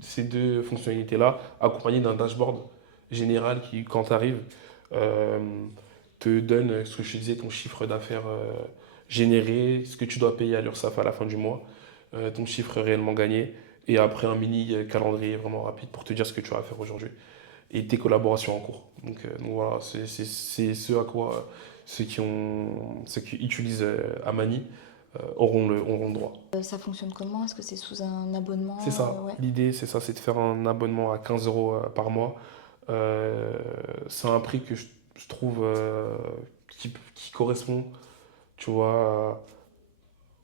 ces deux fonctionnalités-là, accompagnées d'un dashboard général qui, quand tu arrives, euh, te donne ce que je te disais, ton chiffre d'affaires généré, ce que tu dois payer à l'URSSAF à la fin du mois, ton chiffre réellement gagné, et après un mini calendrier vraiment rapide pour te dire ce que tu vas faire aujourd'hui et tes collaborations en cours. Donc voilà, c'est ce à quoi ceux qui utilisent Amani auront le droit. Ça fonctionne comment? Est-ce que c'est sous un C'est abonnement? ça. Ouais. L'idée, c'est ça, c'est de faire un abonnement à 15 € par mois. C'est un prix que je trouve, qui correspond, tu vois,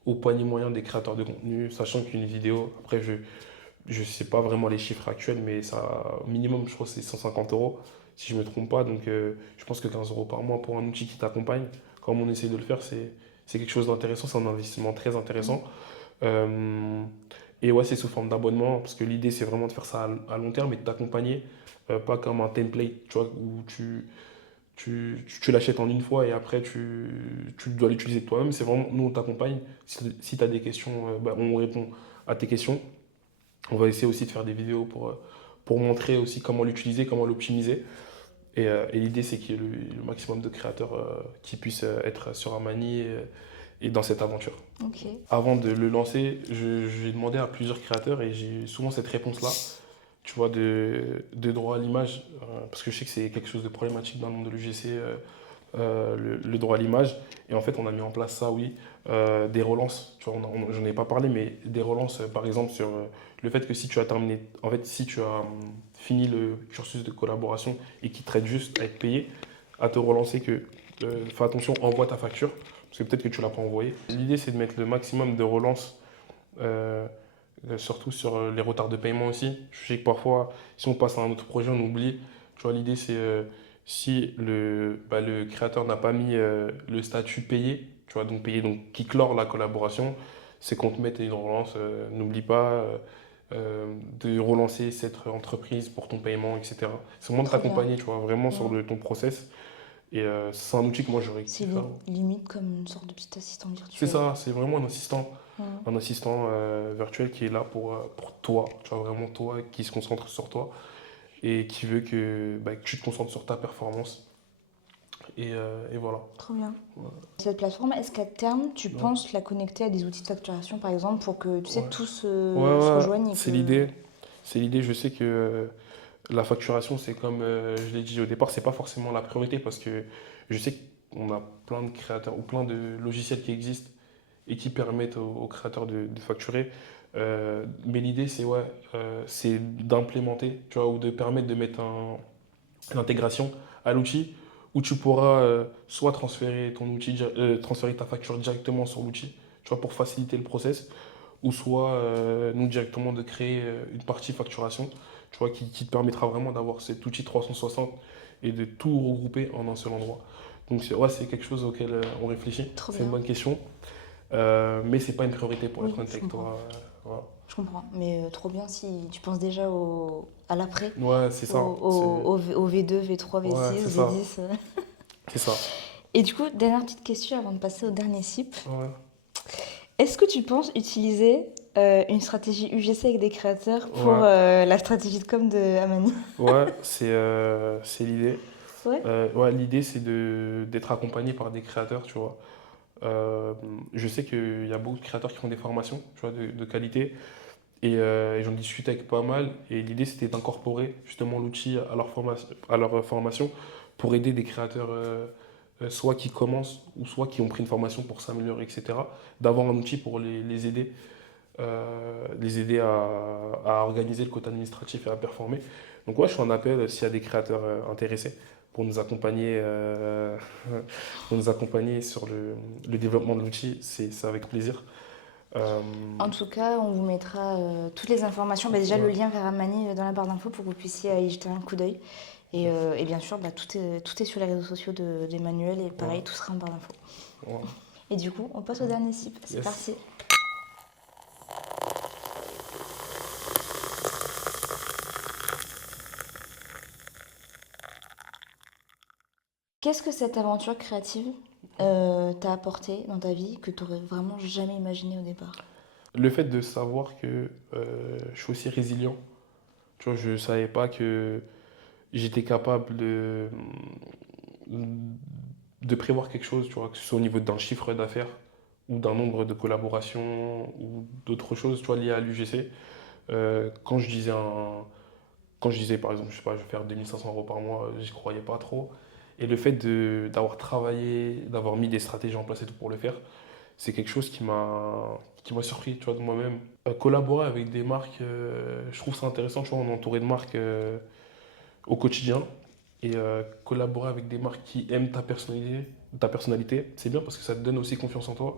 au panier moyen des créateurs de contenu, sachant qu'une vidéo, après, je sais pas vraiment les chiffres actuels, mais ça, minimum, je crois que c'est 150 euros, si je me trompe pas. Donc, je pense que 15 euros par mois pour un outil qui t'accompagne, comme on essaie de le faire, c'est quelque chose d'intéressant, c'est un investissement très Mm. intéressant. Euh, et ouais, c'est sous forme d'abonnement, parce que l'idée, c'est vraiment de faire ça à long terme et de t'accompagner, pas comme un template, tu vois, où tu l'achètes en une fois et après tu dois l'utiliser toi-même. C'est vraiment, nous, on t'accompagne. Si tu as des questions, bah, on répond à tes questions. On va essayer aussi de faire des vidéos pour montrer aussi comment l'utiliser, comment l'optimiser. Et l'idée, c'est qu'il y ait le maximum de créateurs qui puissent être sur Amani et dans cette aventure. Ok. Avant de le lancer, j'ai demandé à plusieurs créateurs et j'ai eu souvent cette réponse-là, tu vois, de droit à l'image, parce que je sais que c'est quelque chose de problématique dans le monde de l'UGC, le droit à l'image. Et en fait, on a mis en place ça, oui, des relances. Tu vois, j'en ai pas parlé, mais des relances, par exemple, sur le fait que si tu as terminé, en fait, si tu as fini le cursus de collaboration et qu'il te reste juste à être payé, à te relancer que, fais attention, envoie ta facture, parce que peut-être que tu l'as pas envoyé. L'idée, c'est de mettre le maximum de relances, euh, surtout sur les retards de paiement aussi. Je sais que parfois, si on passe à un autre projet, on oublie. Tu vois, l'idée, c'est si le créateur n'a pas mis le statut payé, tu vois, donc payé, donc qui clore la collaboration, c'est qu'on te mette une relance. N'oublie pas de relancer cette entreprise pour ton paiement, etc. C'est vraiment de Trop bien. t'accompagner, tu vois, vraiment sur Mm. ton process. Et c'est un outil que moi j'aurais C'est kiffé. limite comme une sorte de petit assistant C'est virtuel. ça, c'est vraiment Mm. un assistant virtuel qui est là pour toi, tu vois, vraiment toi, qui se concentre sur toi et qui veut que tu te concentres sur ta performance. Et voilà. Trop bien. Ouais. Cette plateforme, est-ce qu'à terme, tu Ouais. penses la connecter à des outils de facturation, par exemple, pour que, tu sais, Ouais. tous Ouais, se ouais, rejoignent et c'est que... l'idée. C'est l'idée. Je sais que la facturation, c'est comme je l'ai dit au départ, c'est pas forcément la priorité parce que je sais qu'on a plein de créateurs ou plein de logiciels qui existent et qui permettent aux créateurs de facturer. Mais l'idée, c'est d'implémenter, tu vois, ou de permettre de mettre l'intégration à l'outil où tu pourras soit transférer ta facture directement sur l'outil, tu vois, pour faciliter le process, ou soit nous directement de créer une partie facturation, tu vois, qui te permettra vraiment d'avoir cet outil 360 et de tout regrouper en un seul endroit. Donc c'est quelque chose auquel on réfléchit. Trop C'est une bien. bonne question. Mais c'est pas une priorité pour être Oui, honnête je avec comprends. toi. Voilà. Je comprends. Mais trop bien si tu penses déjà à l'après, Ouais, c'est ça. au V2, V3, Ouais, V6, c'est ça. V10. C'est ça. Et du coup, dernière petite question avant de passer au dernier SIP. Ouais. Est-ce que tu penses utiliser une stratégie UGC avec des créateurs pour Ouais. la stratégie de com de Amani? Ouais, c'est l'idée. Ouais. Ouais, l'idée, c'est d'être accompagné par des créateurs, tu vois. Je sais qu'il y a beaucoup de créateurs qui font des formations, tu vois, de qualité. Et j'en discute avec pas mal. Et l'idée, c'était d'incorporer justement l'outil à leur formation pour aider des créateurs, soit qui commencent ou soit qui ont pris une formation pour s'améliorer, etc. D'avoir un outil pour les aider à organiser le côté administratif et à performer. Donc, ouais, je fais un appel s'il y a des créateurs intéressés pour nous accompagner, pour nous accompagner sur le développement de l'outil. C'est avec plaisir. Euh, En tout cas, on vous mettra toutes les informations, bah, déjà le ouais, lien vers Amani dans la barre d'infos pour que vous puissiez y jeter un coup d'œil. Et bien sûr, bah, tout est sur les réseaux sociaux d'Emmanuel et pareil, ouais, tout sera en barre d'infos. ouais, Et du coup, on passe au dernier SIP. C'est yes. parti. Qu'est-ce que cette aventure créative t'a apporté dans ta vie que tu aurais vraiment jamais imaginé au départ? Le fait de savoir que je suis aussi résilient, tu vois, je savais pas que j'étais capable de prévoir quelque chose, tu vois, que ce soit au niveau d'un chiffre d'affaires ou d'un nombre de collaborations ou d'autres choses, tu vois, liées à l'UGC. Quand je disais quand je disais par exemple, je sais pas, je vais faire 2500 euros par mois, j'y croyais pas trop. Et le fait d'avoir travaillé, d'avoir mis des stratégies en place et tout pour le faire, c'est quelque chose qui m'a surpris, tu vois, de moi-même. Collaborer avec des marques, je trouve ça intéressant, tu vois, on est entouré de marques au quotidien. Et collaborer avec des marques qui aiment ta personnalité, c'est bien parce que ça te donne aussi confiance en toi.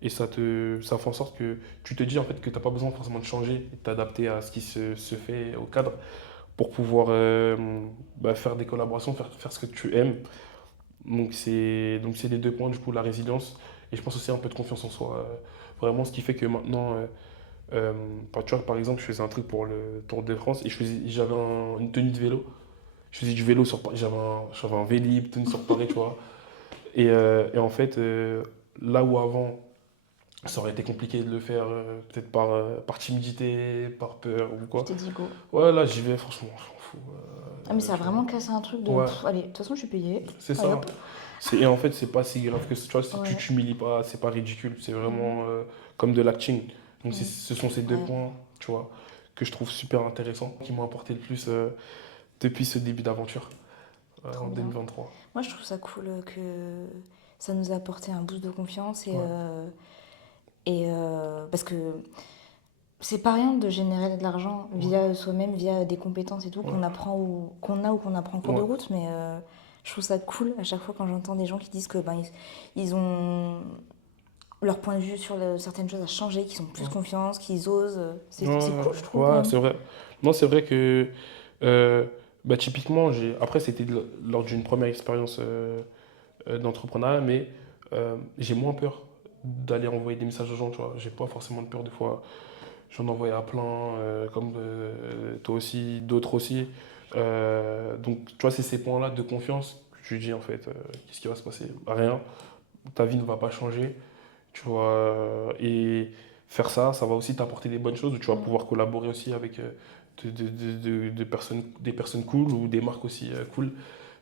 Et ça fait en sorte que tu te dis en fait que tu n'as pas besoin forcément de changer et de t'adapter à ce qui se fait au cadre pour pouvoir faire des collaborations, faire ce que tu aimes. Donc c'est les deux points, du coup, la résilience et je pense aussi un peu de confiance en soi. Vraiment, ce qui fait que maintenant, tu vois, par exemple, je faisais un truc pour le Tour de France et j'avais une tenue de vélo. Je faisais du vélo sur Paris, j'avais un Vélib, tenue sur Paris, tu vois. Et en fait, là où avant, ça aurait été compliqué de le faire, peut-être par timidité, par peur ou Tu quoi. t'es dit go. Ouais, là, j'y vais, franchement, je m'en fous. Ah, mais ça a vraiment cassé un truc de. Ouais, Allez, de toute façon, je suis payée. c'est Allez ça. hop. Et en fait, c'est pas si grave que ça. Tu vois, tu Ouais. t'humilies pas, c'est pas ridicule. C'est Mhm. vraiment comme de l'acting. Donc, Mhm. ce sont ces deux Ouais, points, tu vois, que je trouve super intéressants, qui m'ont apporté le plus depuis ce début d'aventure trop en bien. 2023. Moi, je trouve ça cool que ça nous a apporté un boost de confiance Ouais, parce que c'est pas rien de générer de l'argent ouais, via soi-même, via des compétences et tout ouais, qu'on apprend ou qu'on apprend en cours de ouais, route, mais je trouve ça cool à chaque fois quand j'entends des gens qui disent que ils ont leur point de vue sur certaines choses a changé, qu'ils ont plus ouais. confiance, qu'ils osent. C'est Ouais, cool, je trouve quand ouais, même. c'est vrai. Non, c'est vrai que euh, typiquement, après, c'était lors d'une première expérience d'entrepreneuriat, mais j'ai moins peur d'aller envoyer des messages aux gens, tu vois. J'ai pas forcément de peur des fois. J'en envoie à plein, comme toi aussi, d'autres aussi. Donc, tu vois, c'est ces points-là de confiance que tu dis, en fait, qu'est-ce qui va se passer? Rien. Ta vie ne va pas changer, tu vois. Et faire ça, ça va aussi t'apporter des bonnes choses. Tu vas Mm, pouvoir collaborer aussi avec des personnes cool ou des marques aussi cool.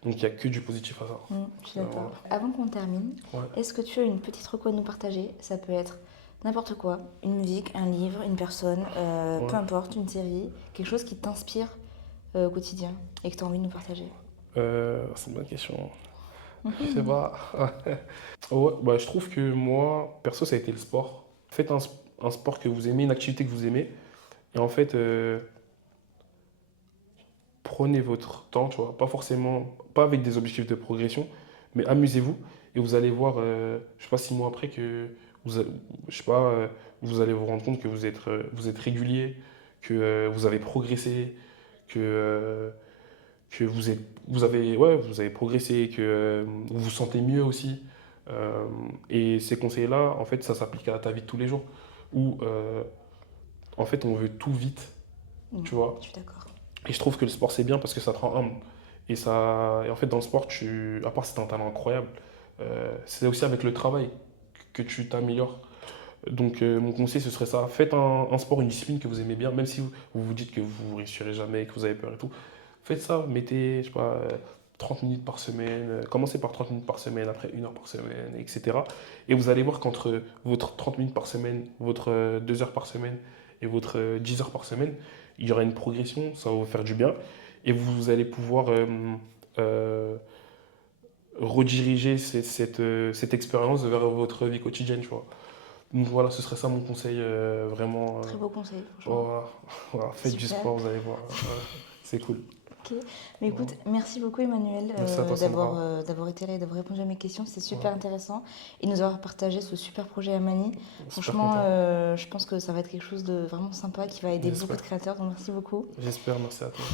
Donc, il n'y a que du positif à ça. je suis d'accord. Voilà. Avant qu'on termine, Ouais, est-ce que tu as une petite reco à nous partager? Ça peut être n'importe quoi, une musique, un livre, une personne, peu ouais. importe, une série, quelque chose qui t'inspire au quotidien et que tu as envie de nous partager. C'est une bonne question. Je sais pas. Ouais, bah, je trouve que moi, perso, ça a été le sport. Faites un sport que vous aimez, une activité que vous aimez. Et en fait, prenez votre temps, tu vois. Pas forcément, pas avec des objectifs de progression, mais amusez-vous. Et vous allez voir, je sais pas, 6 mois après, vous, a- je sais pas, vous allez vous rendre compte que vous êtes régulier, que vous avez progressé, que, euh, que vous avez progressé, que vous vous sentez mieux aussi. Euh, et ces conseils-là, en fait, ça s'applique à ta vie de tous les jours, où en fait, on veut tout vite, tu vois. Je suis d'accord. Et je trouve que le sport, c'est bien parce que ça te rend humble. Et en fait, dans le sport, à part si tu as un talent incroyable, c'est aussi avec le travail que tu t'améliores. Donc, mon conseil, ce serait ça. Faites un sport, une discipline que vous aimez bien, même si vous dites que vous ne réussirez jamais, que vous avez peur et tout. Faites ça, mettez, je sais pas, 30 minutes par semaine. Commencez par 30 minutes par semaine, après 1 heure par semaine, etc. Et vous allez voir qu'entre votre 30 minutes par semaine, votre 2 heures par semaine et votre 10 heures par semaine, il y aura une progression, ça va vous faire du bien. Et vous allez pouvoir euh, rediriger cette expérience vers votre vie quotidienne, tu vois. Donc voilà, ce serait ça mon conseil, vraiment. Très beau conseil, franchement. Voilà, voilà, faites du Super. sport, vous allez voir. C'est cool. Ok. Mais écoute, Voilà. merci beaucoup Emmanuel Merci à toi, Sandra. d'avoir été là et d'avoir répondu à mes questions. C'était super Voilà. intéressant et nous avoir partagé ce super projet à Mani. Super Franchement, content. je pense que ça va être quelque chose de vraiment sympa qui va aider beaucoup J'espère. de créateurs. Donc merci beaucoup. J'espère, merci à toi.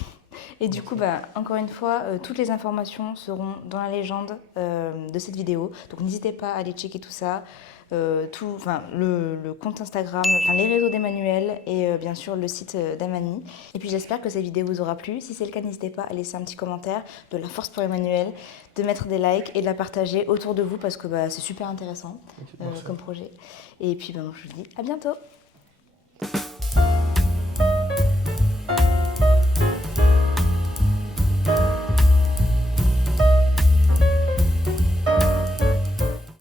Et du coup, Merci. bah, encore une fois, toutes les informations seront dans la légende de cette vidéo. Donc n'hésitez pas à aller checker tout ça. Enfin, le compte Instagram, enfin, les réseaux d'Emmanuel et bien sûr le site d'Amani. Et puis j'espère que cette vidéo vous aura plu. Si c'est le cas, n'hésitez pas à laisser un petit commentaire, de la force pour Emmanuel, de mettre des likes et de la partager autour de vous parce que bah, c'est super intéressant Ok, merci. comme projet. Et puis bah, je vous dis à bientôt.